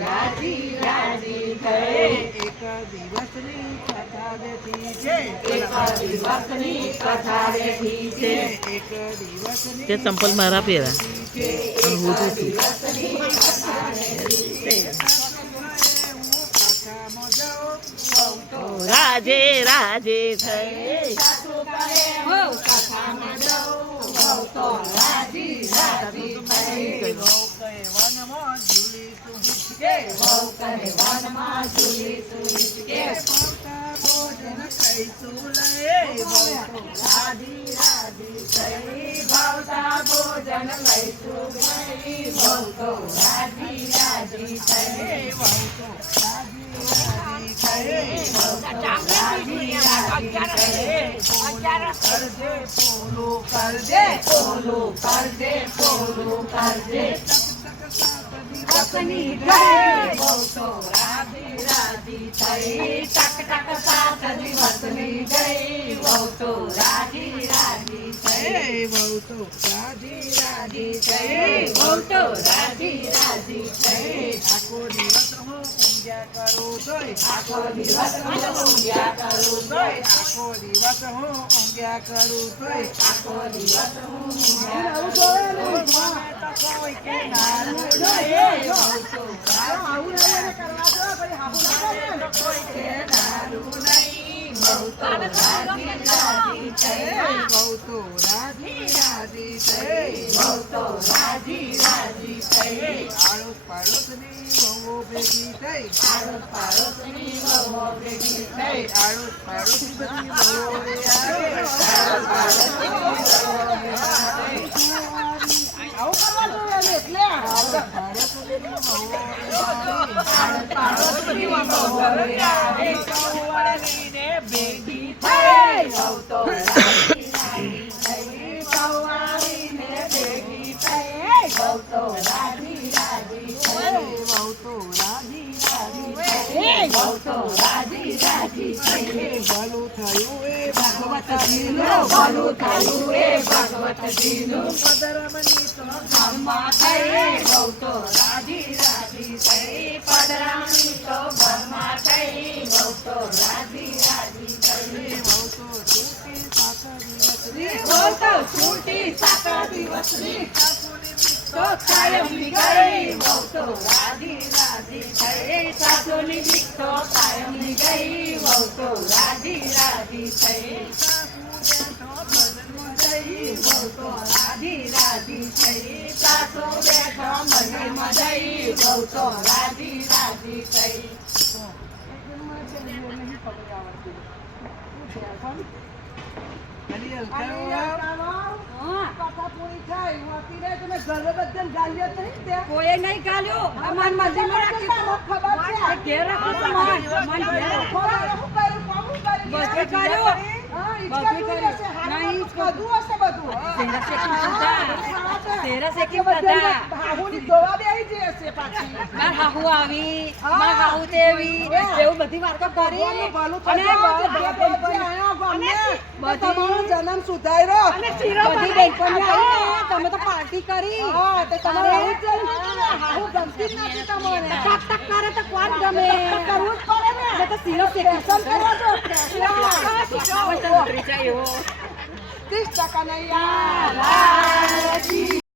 રાજી રાજી થઈ એક દિવસની કથા બેઠી છે એક દિવસની કથા બેઠી છે એક દિવસની તે ચંપલ મારા પહેરા અને હું તો છું રાજે રાજે થઈ કથામાં જવું બહુ તો રાજી રાજી થઈ વનમાં ઝૂલી તું હિચકે બહુ કહે વનમાં ઝૂલી તું હિચકે પોતા ભોજન કઈશું લઈ બહુ તો રાજી રાજી થઈ ભાવતા ભોજન લઈશું લઈ બહુ તો રાજી રાજી થઈ બહુ તો રાજી રાજી થઈ બહુ તો રાજી રાજી થઈ કરજે પોલું કરજે પોલું કરજે પોલું કરજે દિવસની ગઈ બહુ તો રાજી રાજી થઈ ટક ટક 7 દિવસની ગઈ બહુ તો રાજી રાજી થઈ બહુ તો રાજી રાજી થઈ બહુ તો રાજી રાજી થઈ આખો દિવસ હું ઊંઘ્યા કરું તોય આખો દિવસ હું ઊંઘ્યા કરું તોય આખો દિવસ હું ઊંઘ્યા કરું તોય આખો દિવસ હું ઊંઘ્યા કરું તોય કોઈ કે નારું જોઈએ બહુ તો કોઈ કે નારું નહીં બહુ તો રાજી રાજી થઈ બહુ તો રાજી રાજી થઈ બહુ તો રાજી રાજી થઈ આડોશ પાડોશની વહુઓ ભેગી થઈ આડોશ પાડોશની વહુઓ ભેગી થઈ આડોશ પાડોશની બધી વહુઓ રે આવે આડોશ પાડોશની વહુઓ રે આવે આવું કરવા જોઈએ એટલે આડોશ પાડોશની વહુઓ આડોશ પાડોશની વહુઓ રે આવે સૌવાળીને ભેગી થઈ બહુ તો રાજી રાજી થઈ સૌવાળીને ભેગી થઈ બહુ તો રાજી રાજી થઈ બહુ તો રાજી રાજી થઈ બહુ તો રાજી રાજી થઈ ભલું થયું એ ભગવતજીનું ભલું થયું એ ભગવતજીનું પદરમની તો ઘરમાં થઈ બહુ તો રાજી રાજી થઈ પદરમની તો ઘરમાં થઈ બહુ તો રાજી રાજી થઈ બહુ તો છૂટી 7 દિવસની તો કાયમની ગઈ બહુ તો રાજી રાજી થઈ સાસુની બીક તો કાયમની ગઈ બહુ તો રાજી રાજી થઈ બહુ તો રાજી રાજી થઈ સાસુ બેઠો મંદિરમાં જઈ બહુ તો રાજી રાજી થઈ કોઈ નહીં ગાલ્યો અમાર મજીમાં રાખી ખબર છે ઘેર રાખો તમાર મન ઘેર બધું કર્યો બધું કર્યો નહીં બધું હશે બધું તેરા શેકી બધા હાહુની દવા બેહી જે હશે પાછી માર હાહુ આવી માર હાહુ તેવી એવું બધી વાતો કરી અને તમારો જન્મ સુધાર્યો બધી બેનપણી આવી તમે તો પાર્ટી કરી હા તો તમારે એવું જ હાહુ ગમતી નથી તમને ટક ટક કરે તો કોણ ગમે કરવું જ પડે ને તો સિરપ સેક્શન કરવા દો 30% નહીં યાર